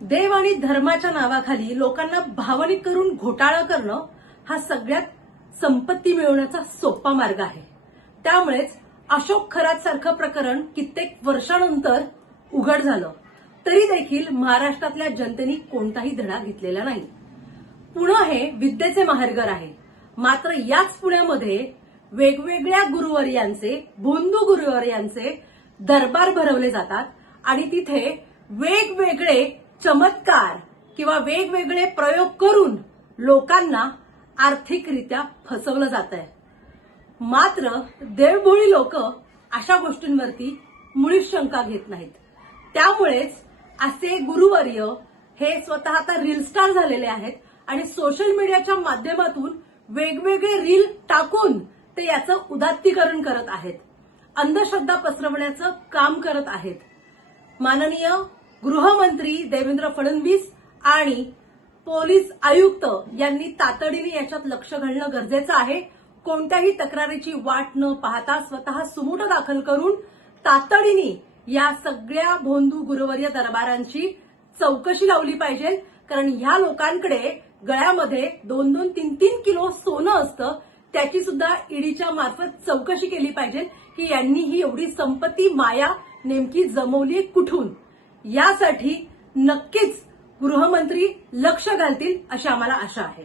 देव आणि धर्माच्या नावाखाली लोकांना भावनिक करून घोटाळा करणं हा सगळ्यात संपत्ती मिळवण्याचा सोपा मार्ग आहे। त्यामुळेच अशोक खरात सारखं प्रकरण कित्येक वर्षानंतर उघड झालं तरी देखील महाराष्ट्रातल्या जनतेने कोणताही धडा घेतलेला नाही। पुणे हे विद्येचे माहेरघर आहे, मात्र याच पुण्यामध्ये वेगवेगळ्या गुरुवर्यांचे भोंदू गुरुवर्यांचे दरबार भरवले जातात आणि तिथे वेगवेगळे चमत्कार किंवा वेगवेगळे प्रयोग करून लोकांना आर्थिकरित्या फसवलं जात आहे। मात्र देवभोळी लोक अशा गोष्टींवरती मुळीच शंका घेत नाहीत। त्यामुळेच असे गुरुवर्य हे स्वतः आता रील स्टार झालेले आहेत आणि सोशल मीडियाच्या माध्यमातून वेगवेगळे रील टाकून ते याचं उदात्तीकरण करत आहेत, अंधश्रद्धा पसरवण्याचं काम करत आहेत। माननीय गृहमंत्री देवेंद्र फडणवीस आणि पोलीस आयुक्त यांनी तातडीने याच्यात लक्ष घालणं गरजेचं आहे। कोणत्याही तक्रारीची वाट न पाहता स्वतः सुमोटो दाखल करून तातडीने या सगळ्या भोंदू गुरुवर्य दरबारांची चौकशी लावली पाहिजे, कारण ह्या लोकांकडे गळ्यामध्ये 2-2, 3-3 किलो सोनं असतं। त्याची सुद्धा ईडीच्या मार्फत चौकशी केली पाहिजे की यांनी ही एवढी संपत्ती माया नेमकी जमवली कुठून। यासाठी नक्कीच गृहमंत्री लक्ष घालतील अशी आम्हाला आशा आहे।